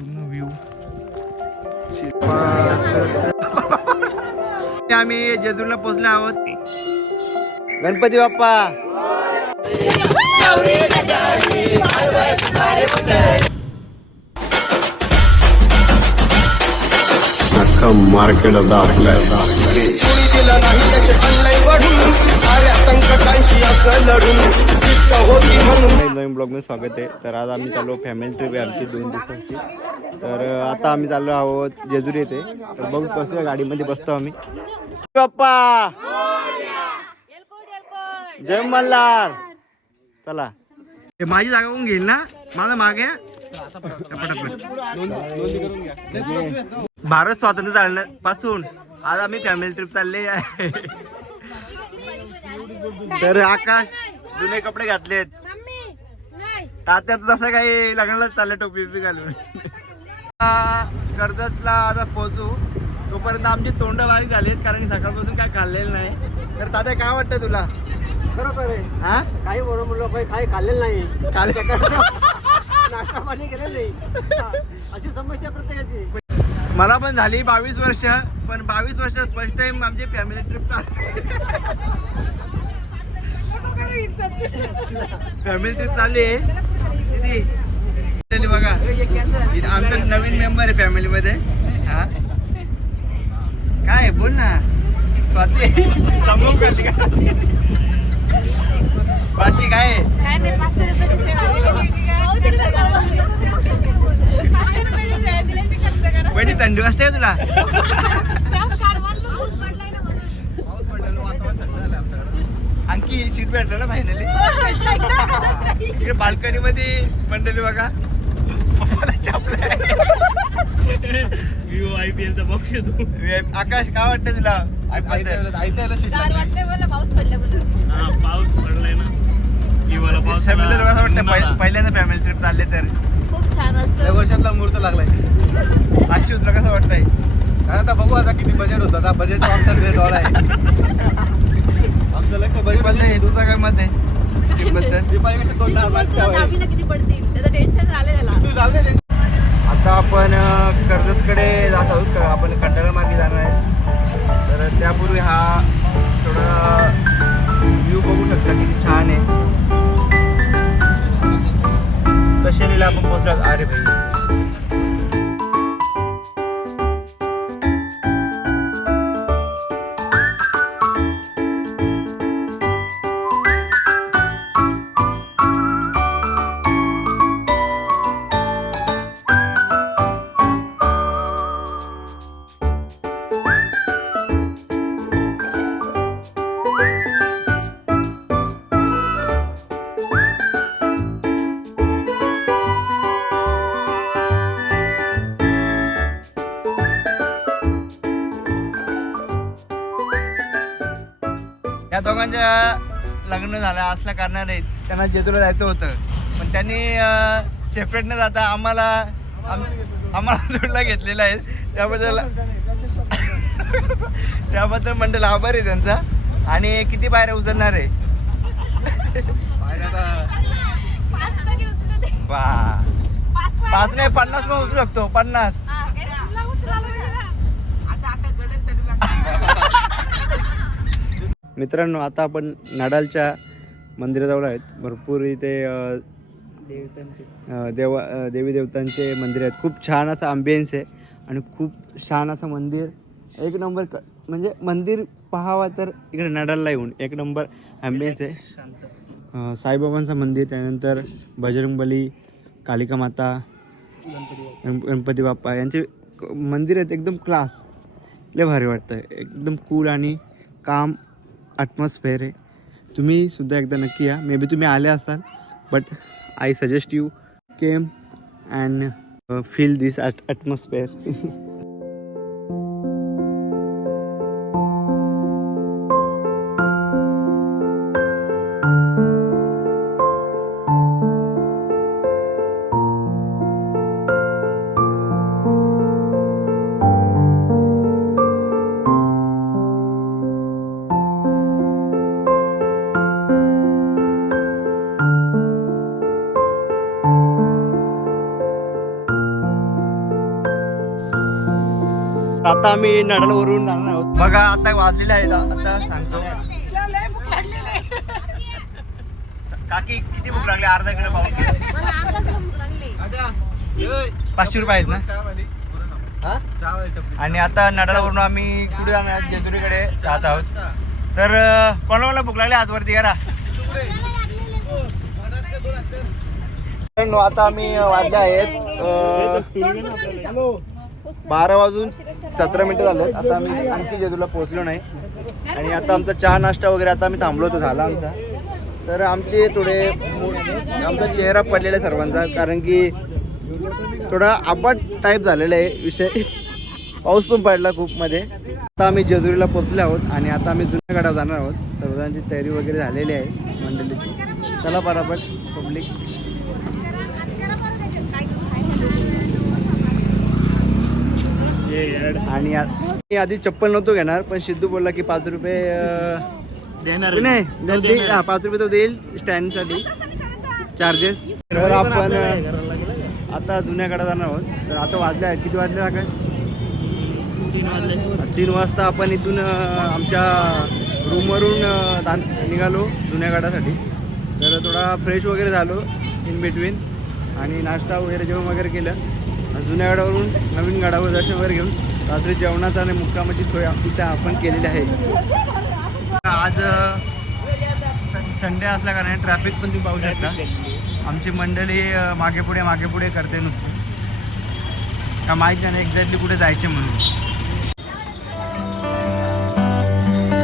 पूर्ण व्ह्यू आम्ही जेजूरला पोहोचलो आहोत. गणपती बाप्पा. मार्केट आपल्या नवीन ब्लॉगमध्ये स्वागत आहे. तर आज आम्ही चाललो फॅमिली ट्रिप आहे आमची दोन दिवसांची. तर आता आम्ही चाललो आहोत जेजुरी येते तर बघू कसं गाडीमध्ये बसतो आम्ही. पप्पा जय मल्हार! चला. माझी जागा कोण घेईल ना? माझा मागे भारत स्वातंत्र्य चालण्यापासून आज आम्ही फॅमिली ट्रिप चालले आहे. तर आकाश जुने कपडे घातलेत. तात्यात तसं काही लग्नालाच चाललं टोपी बिपी घालून. आ, कर्जतला आता पोहोचू तोपर्यंत आमची तोंड बारीक झालीत कारण सकाळपासून काय खाल्लेलं नाही. तर तात्या काय वाटतं तुला? बरोबर आहे. हा काही बरोबर लोक काही खाल्लेलं नाही. नाश्ता पाणी केलेलं नाही. अशी समस्या प्रत्येकाची. मला पण झाली बावीस वर्ष पण बावीस वर्ष फर्स्ट टाइम आमची फॅमिली ट्रिप फॅमिली ट्रिप चालली चालली बघा. आमचा नवीन मेंबर आहे फॅमिली मध्ये. हा. काय आहे? बोल ना. स्वाती. पाची काय आहे? काय? नाही पाचशे वहिनी थंडी वाजते का तुला. आणखी सीट भेटलं ना फायनली इकडे बाल्कनी मध्ये मंडळी बघा. आकाश काय वाटतं तुला? पाऊस पडलाय ना. पाऊस पहिल्यांदा फॅमिली ट्रिप चालले तर. खूप छान वाटतं. वर्षातला मुहूर्त लागलाय. अशी तुला कसं वाटतंय? आता बघू आता किती बजेट होतं. आता बजेट आमचा रेट आहे. आमचं लक्ष बजेट हे तुझं काय मत आहे. आता आपण कर्जतकडे जात आहोत. क- आपण कंटाळा मार्गे जाणार आहे. तर त्यापूर्वी हा थोडा व्ह्यू बघू शकता किती छान आहे. कशेरीला आपण पोहोचलो. अरे भाई या दोघांच्या लग्न झालं असल्या कारणाने त्यांना जेजूला जायचं होतं. पण त्यांनी सेपरेट न जाता आम्हाला आम- आम्हाला जोडला घेतलेला आहे. त्याबद्दल त्याबद्दल मंडळ आभार आहे त्यांचा. आणि किती बाहेर उचलणार आहे? बाहेर आता पाच नाही पन्नास पण उचलू शकतो पन्नास हा, काय? तुला उचलायला गेला. मित्रांनो आता आपण नडालच्या मंदिराजवळ आहेत. भरपूर इथे देवा देवी देवतांचे मंदिर आहेत. खूप छान असं आंबियन्स आहे आणि खूप छान असं मंदिर. एक नंबर क म्हणजे मंदिर पाहावा तर इकडे नडालला येऊन एक नंबर आंबियन्स आहे. साईबाबांचं मंदिर त्यानंतर बजरंगबली कालिका माता गण- गणपती बाप्पा यांचे मंदिर आहेत. एकदम क्लास लय भारी वाटतं एकदम कूल आणि काम ॲटमॉस्फेअर आहे. तुम्ही सुद्धा एकदा नक्की या. मे बी तुम्ही आले असाल but I suggest you come and feel this at atmosphere आता आम्ही नडलवरून जाणार आहोत. बघा आता वाजलेले आहे आता सांगतो. काकी किती भूक लागली? अर्धा किलो पाऊन पाचशे रुपये आहेत ना? आणि आता नडाळावरून आम्ही कुठे जाणार? आहोत? जेजुरीकडे जात आहोत. तर अं, कोणाला कोणाला भूक लागली? आजवरती यारा आता आम्ही वाजले आहेत. बारा वाजून सतरा मिनिटं झाले. आता आम्ही आणखी जेजूला पोहोचलो नाही. आणि आता आमचा चहा नाश्ता वगैरे आता आम्ही थांबलो होतो झाला आमचा. तर आमचे थोडे आमचा चेहरा पडलेला आहे सर्वांचा कारण की थोडा आबाट टाईप झालेला आहे विषय. पाऊस पण पडला खूप मध्ये. आता आम्ही जेजुरीला पोहोचलो आहोत आणि आता आम्ही जुन्या जाणार आहोत. सर्वांची तयारी वगैरे झालेली आहे मंडळीची. चला परापट पब्लिक आणि मी आधी चप्पल नव्हतो घेणार पण सिद्धू बोलला की पाच रुपये देणार. नाही हा, पाच रुपये तो देईल स्टँडसाठी. चार्जेस. तर आपण आता जुन्या गडात जाणार आहोत. तर आता वाजले आहेत. किती वाजले काय तीन वाजता आपण इथून आमच्या रूमवरून दान निघालो जुन्या गडासाठी तर थोडा फ्रेश वगैरे झालो इन बिटवीन आणि नाश्ता वगैरे जेवण वगैरे केलं. जुन्या गडावरून नवीन गडावर दर्शन वगैरे घेऊन रात्री जेवणाचा आणि मुक्कामाची सोय इथं आपण केलेली आहे. आज संडे असल्या कारणाने ट्रॅफिक पण तुम्ही पाहू शकता. आमची मंडळी मागे पुढे मागे पुढे करते नुसतं. का माहीत नाही एक्झॅक्टली कुठे जायचे म्हणून.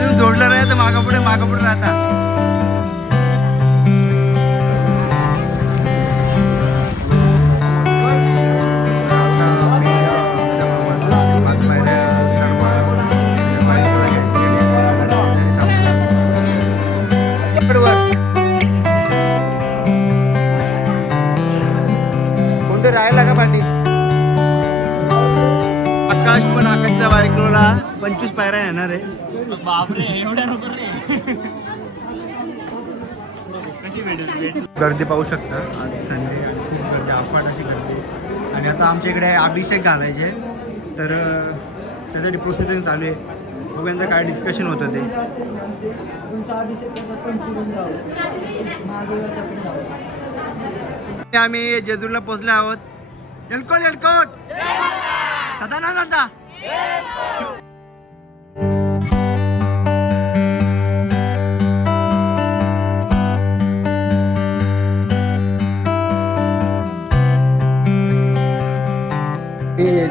तुम्ही जोडलं राहतं तर मागापुढे पुढे राहता. बायकोला पंचवीस पायऱ्या येणार आहे. बापरे एवढ्या गर्दी पाहू शकता. आज संडे खूप गर्दी अफाट अशी गर्दी. आणि आता आमच्या इकडे अभिषेक घालायचे. तर त्यासाठी प्रोसेसिंग चालू आहे. बघू यांचं काय डिस्कशन होतं ते. आम्ही जेजूरला पोहोचलो आहोत. एलकोट एलकोट दादा ना दादा. मी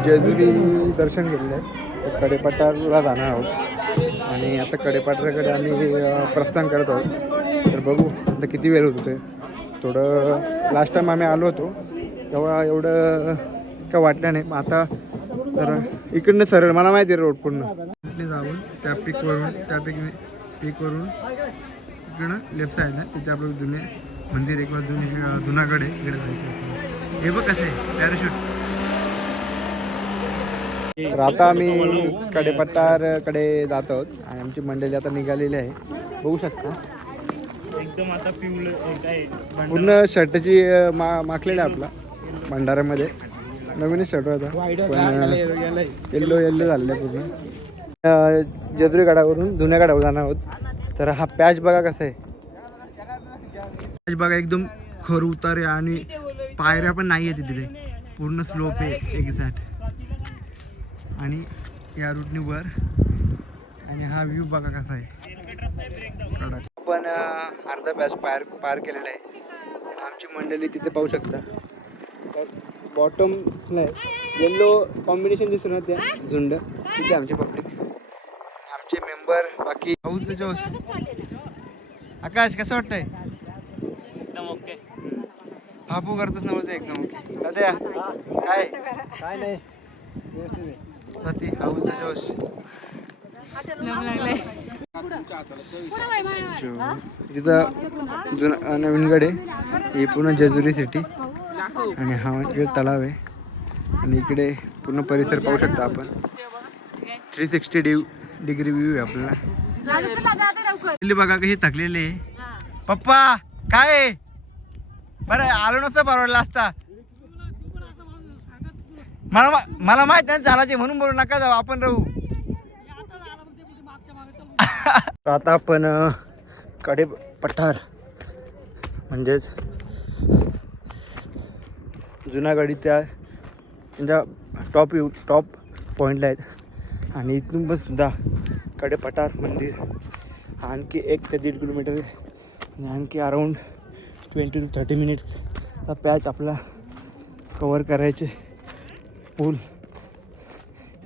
जेजुरी दर्शन घेतलं आहे कडेपठारला जाणार आहोत. आणि आता कडेपठाराकडे आम्ही प्रस्थान करत आहोत. तर बघू आता किती वेळ होतो ते थोडं लास्ट टाईम आम्ही आलो होतो. तेव्हा एवढं काय वाटलं नाही. मग आता तर इकडनं सरळ मला माहिती आहे रोड पूर्ण. जाऊन त्या पीकवरून त्या पीक पीकवरून इकडं लेफ्ट साईडला तिथे आपलं जुने मंदिर एक बाजू जुने जुनाकडे इकडे जायचं हे बघ कसं आहे पॅराशूट तर आता आम्ही कडेपट्टारकडे जात आहोत आणि आमची मंडळी आता निघालेली आहे. बघू शकता. एकदम आता पिवलं पूर्ण शर्टची मा माखलेला आहे आपला भंडाऱ्यामध्ये. नवीनच शर्ट होता. पण येल्लो येल्लो झालेलं पूर्ण. जेजुरी गडावरून जुन्या गडावर जाणार आहोत. तर हा पॅच बघा कसा आहे. पॅच बघा एकदम खर उतार आहे आणि पायऱ्या पण नाही आहे तिथे. पूर्ण स्लोप आहे एक्झॅक्ट आणि या रूटने वर. आणि हा व्ह्यू बघा कसा आहे. आपण अर्धा पॅच पार पार केलेला आहे. आमची मंडळी तिथे पाहू शकता. बॉटम नाही येल्लो कॉम्बिनेशन दिसतो ना त्या झुंड? तिथे आमचे पब्लिक आमचे मेंबर बाकी भाऊचं जोश आकाश कसं वाटतंय? एकदम ओके बापू करतोच ना बोलतो एकदम ओके दादा काय? काय नाही. स्वाती भाऊचं जोश तिथं जुना नवीन गड आहे. ही पूर्ण जेजुरी सिटी आणि हा इकडे तलाव आहे. आणि इकडे पूर्ण परिसर पाहू शकता आपण. Three sixty D degree view आहे आपल्याला. बघा कशी थकलेली आहे. पप्पा काय आहे? बरं आलो नसतं परवडला असता. मला मा- मला माहीत नाही चालायचे म्हणून बोलू नका जाऊ आपण राहू. आता आपण कडे पठार. म्हणजेच जुनागडी त्या त्यांच्या टॉप यू टॉप पॉईंटला आहेत. आणि इथून पण सुद्धा कडे पठार मंदिर आणखी एक ते दीड किलोमीटर आणि आणखी अराऊंड ट्वेंटी टू थर्टी मिनिट्सचा पॅच आपला कवर करायचे. पूल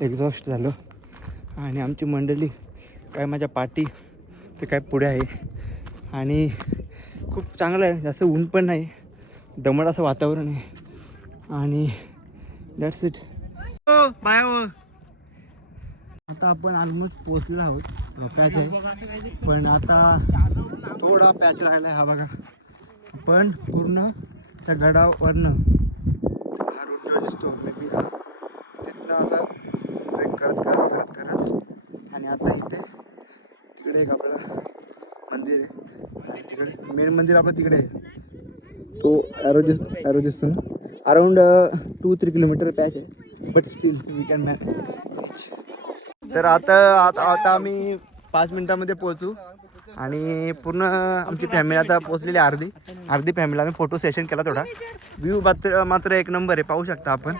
एक्झॉस्ट झालो. आणि आमची मंडळी काय माझ्या पाठी ते काय पुढे आहे. आणि खूप चांगलं आहे. जास्त ऊन पण नाही. दमट असं वातावरण आहे. आणि दॅट्स इट बाय आता आपण ऑलमोस्ट पोचलेलो आहोत. पॅच आहे. पण आता थोडा पॅच राहिला आहे हा बघा. पण पूर्ण त्या गडावरनं हा रूट जो दिसतो मे बी हा तिथनं असा ट्रेक करत करत करत करत. आणि आता इथे तिकडे एक आपलं मंदिर आहे. आणि तिकडे मेन मंदिर आपलं तिकडे आहे. तो ॲरो दिस ॲरो दिसतो ना? Around two three kilometre patch आहे. But still we can man तर आता आता आता आम्ही पाच मिनिटामध्ये पोहोचू. आणि पूर्ण आमची फॅमिली आता पोहोचलेली आहे अर्धी. अर्धी फॅमिली आम्ही फोटो सेशन केला थोडा व्ह्यू मात्र मात्र एक नंबर आहे पाहू शकता आपण.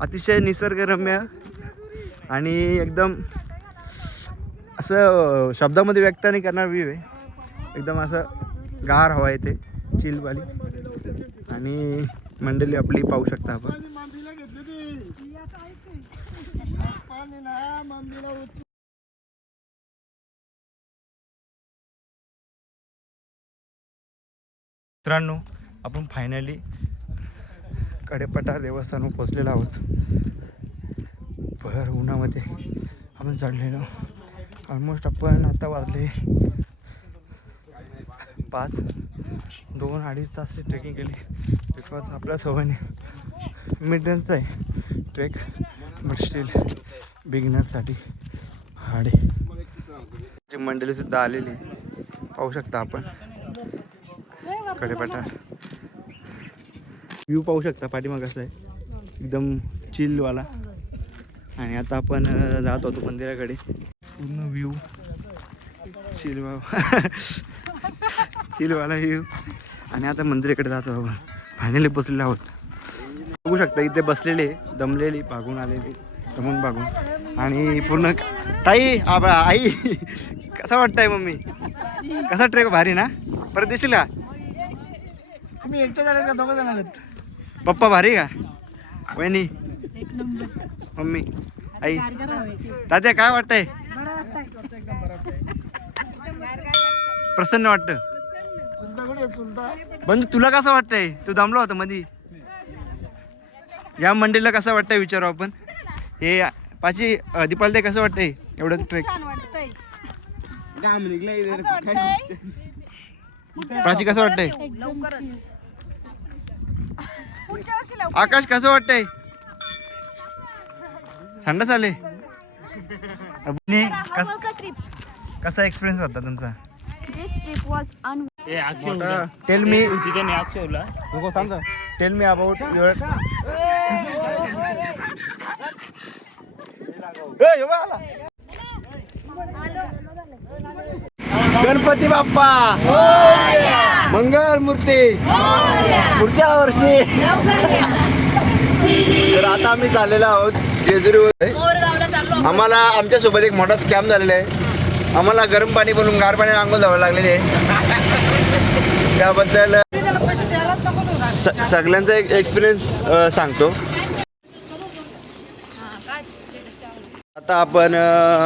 अतिशय निसर्गरम्य आणि एकदम असं शब्दामध्ये व्यक्त नाही करणार व्ह्यू आहे. एकदम असं गार हवा येते चिलवाली आणि मंडळी आपली पाहू शकता आपण. मित्रांनो आपण फायनली कडेपटार देवस्थान पोचलेलो आहोत. भर उन्हामध्ये आपण चढलेलो. ऑलमोस्ट आपण आता वाजले पाच. दोन अडीच तास ट्रेकिंग केली. बिकॉज आपल्या सवयने मिडनचा आहे. ट्रेक बट स्टील बिगिनरसाठी हार्ड आहे मंडळीसुद्धा आलेली आहे. पाहू शकता आपण. कडेपटार व्ह्यू पाहू शकता. पाठीमाग कसं आहे. एकदम चिलवाला आणि आता आपण जात होतो मंदिराकडे. पूर्ण व्ह्यू चिलवा चिलवाला व्ह्यू आणि आता मंदिराकडे जातो आपण. फायनली पोचलेलो आहोत. बघू शकता इथे बसलेले दमलेली भागून आलेली दमून भागून. आणि पूर्ण ताई आबा आई कसा वाटतंय मम्मी? कसा ट्रेक? भारी ना? परत दिसेल? का तुम्ही एकटे झाले का दोघं जण आलेत पप्पा भारी का? वहिनी? मम्मी? आई? तात्या काय वाटतंय. प्रसन्न वाटतं. बंधू तुला कसं वाटतंय? तू दमलो होता मधी. या मंडळीला कसं वाटतंय विचारू आपण? हे पाची अं, दीपाली ताई कसं वाटतंय? एवढं ट्रेक प्राची कसं वाटतंय? आकाश कसं वाटतंय? थंड चाले ट्रिप. कसा एक्सपिरियन्स होता तुमचा? दिस ट्रिप वॉज अन ए अक्षय टेल मी तिथे सांग tell me about your Ganpati Bappa. Mangal Murti. पुढच्या वर्षी. तर आता आम्ही चाललेलो आहोत जेजुरीवर. आम्हाला आमच्यासोबत एक मोठा स्कॅम झालेला आहे. आम्हाला गरम पाणी बनवून गार पाणी आंघोळ जावं लागलेली आहे. त्याबद्दल स- सगळ्यांचा एक एक्सपिरियन्स सांगतो. आता आपण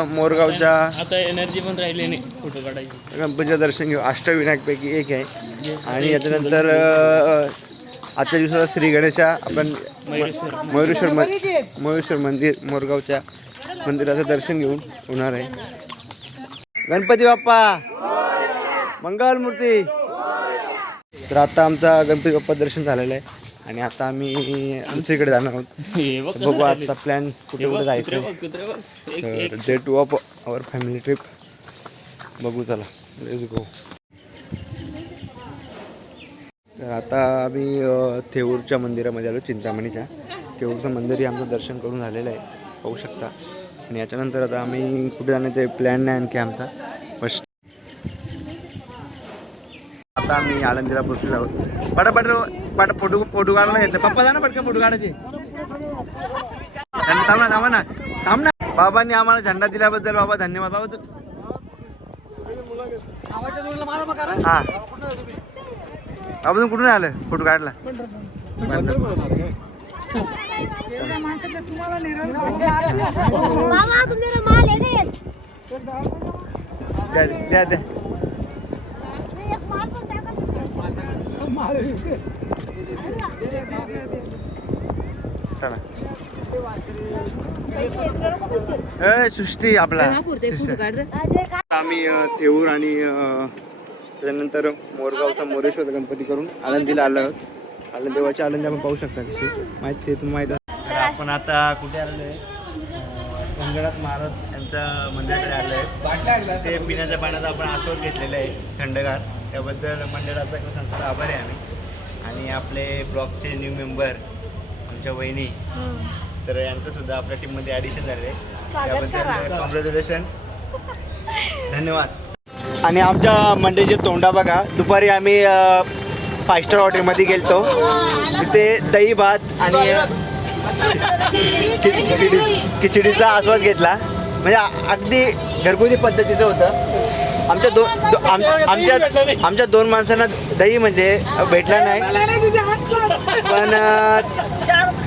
मोरगावच्या आता एनर्जी पण राहिली नाही फोटो काढायची. गणपतीचं दर्शन घेऊ. अष्टविनायकपैकी एक आहे. आणि याच्यानंतर आजच्या दिवसाला श्री गणेशा आपण मयुरेश्वर. मयुरेश्वर मंदिर मोरगावच्या मंदिराचं दर्शन घेऊन होणार आहे. गणपती बाप्पा. मंगल मूर्ती. तर आता आमचा गणपती बाप्पा दर्शन झालेलं आहे. आणि आता आम्ही आमच्या इकडे जाणार आहोत. बघ. आता प्लॅन कुठे कुठे जायचं तर day two of our family trip बघू चला. लेट्स गो तर आता आम्ही थेऊरच्या मंदिरामध्ये आलो चिंतामणीच्या. तेवढं मंदिरही आमचं दर्शन करून झालेलं आहे. पाहू शकता. आणि याच्यानंतर आता आम्ही कुठे जाण्याचे प्लॅन नाही आणखी आमचा. फस्ट आता आम्ही आळंदीला पोचलेलो आहोत. पटा पट फोटो फोटो काढायला घेतलं पप्पा जा ना पटकन फोटो काढायचे. थांब थांब ना थांबा ना थांब ना. बाबांनी आम्हाला झेंडा दिल्याबद्दल बाबा धन्यवाद. बाबा तू हा. बाबा तुम्ही कुठून आलं? फोटो काढला. मामा तुमचे माल आहे द्या द्या द्या. चला. ए सृष्टी आपला. आम्ही अ, थेऊर आणि अ, त्याच्यानंतर मोरगावचा मोरेश्वर गणपती करून आळंदीला आलो आहोत. आळंद देवाची आळंदी आपण पाहू शकता कशी. माहिती आहे तुम्ही माहिती आहे. तर आपण आता कुठे आलेलो आहे? रंगनाथ महाराज यांच्या मंदिराकडे आलो आहे. ते पिण्याच्या पाण्याचा आपण आस्वाद घेतलेला आहे थंडगार. त्याबद्दल मंडळाचा किंवा संस्थेचा आभारी आहे आम्ही. आणि आपले ब्लॉकचे न्यू मेंबर आमच्या वहिनी तर यांचं सुद्धा आपल्या टीममध्ये ॲडिशन झाले त्याबद्दल कॉंग्रॅच्युलेशन धन्यवाद. आणि आमच्या मंडईचे तोंडा बघा. दुपारी आम्ही फाय स्टार हॉटेलमध्ये गेलतो. तिथे दही भात आणि खिचडी खिचडीचा आस्वाद घेतला. म्हणजे अगदी घरगुती पद्धतीचं होतं. आमच्या दोन दो, आम, आमच्या आमच्या दोन माणसांना दही म्हणजे भेटला नाही. पण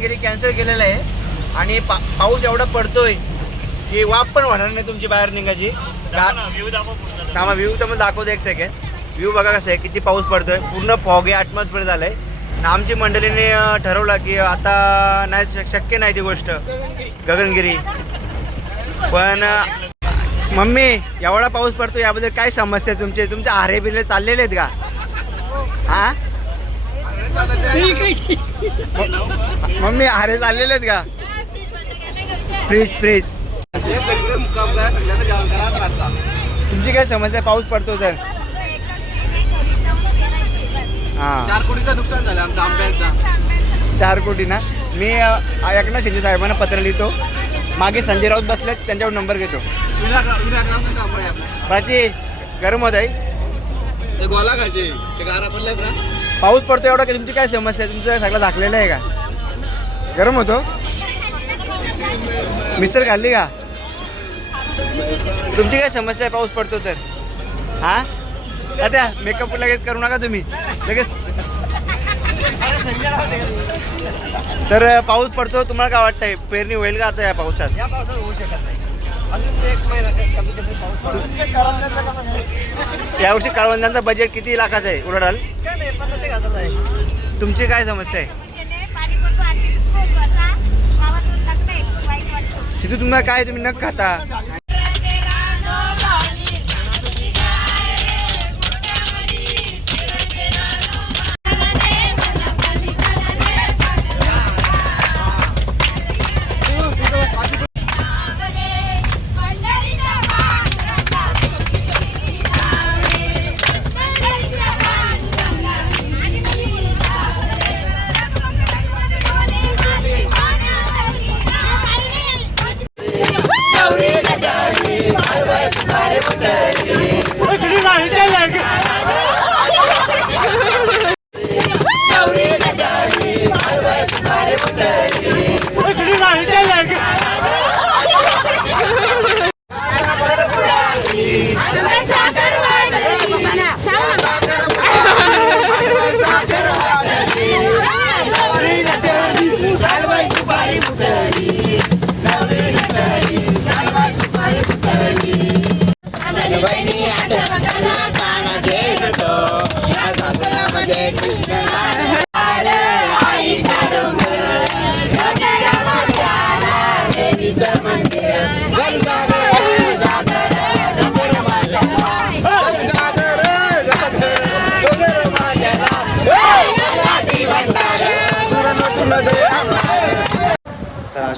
गगनगिरी कॅन्सल केलेलं आहे. आणि पा पाऊस एवढा पडतोय की वाफ पण होणार नाही तुमची बाहेर निघायची. थांबा व्ह्यू तर मग दाखवतो एक सेकंड व्ह्यू बघा कसं आहे किती पाऊस पडतोय. पूर्ण फॉगे ॲटमॉस्फिअर झालं आहे आणि आमची मंडळीने ठरवलं की आता नाही शक्य नाही ती गोष्ट. गगनगिरी. पण मम्मी एवढा पाऊस पडतो याबद्दल काय समस्या तुमचे? आरे बिरे चाललेले आहेत का? हा मम्मी आरे चाललेले आहेत का? फ्रीज फ्रीज तुमची काय समस्या आहे? पाऊस पडतो तर. चार कोटीचं नुकसान झालं आमच्या आंब्यांचा चार कोटी ना? मी एकनाथ शिंदे साहेबांना पत्र लिहितो. मागे संजय राऊत बसले त्यांच्यावर नंबर घेतो. प्राची गरम होत आहे. ते गोला खायचे. ते गारा पडलाय ना पाऊस पडतो एवढा की तुमची काय समस्या आहे? तुमचं सगळं झाकलेलं आहे का? गरम होतो? मिसळ खाल्ली का? तुमची काय समस्या आहे? पाऊस पडतो तर. हा? आता मेकअप लगेच करू नका तुम्ही. लगेच. तर पाऊस पडतो तुम्हाला काय वाटतंय? पेरणी होईल का आता या पावसात? या पावसात होऊ शकत नाही. यावर्षी काळवंदांचं बजेट किती लाखाचं आहे? उलाढाल? आहे. तुमची काय समस्या आहे? तिथे तुम्हाला काय तुम्ही नक खाता.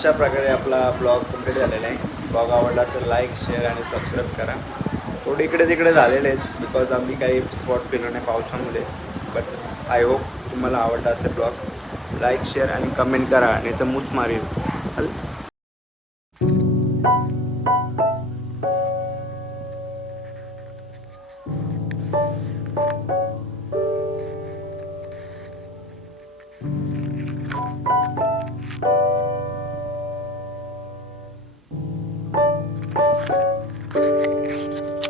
अशा प्रकारे आपला ब्लॉग कंप्लीट झालेला आहे. ब्लॉग आवडला तर लाईक शेअर आणि सबस्क्राईब करा. थोडे इकडे तिकडे झालेले आहेत बिकॉज आम्ही काही स्पॉट फिरलो नाही पावसामुळे. बट आय होप तुम्हाला आवडला असेल ब्लॉग. लाईक शेअर आणि कमेंट करा. नाही तर मूच मारेल.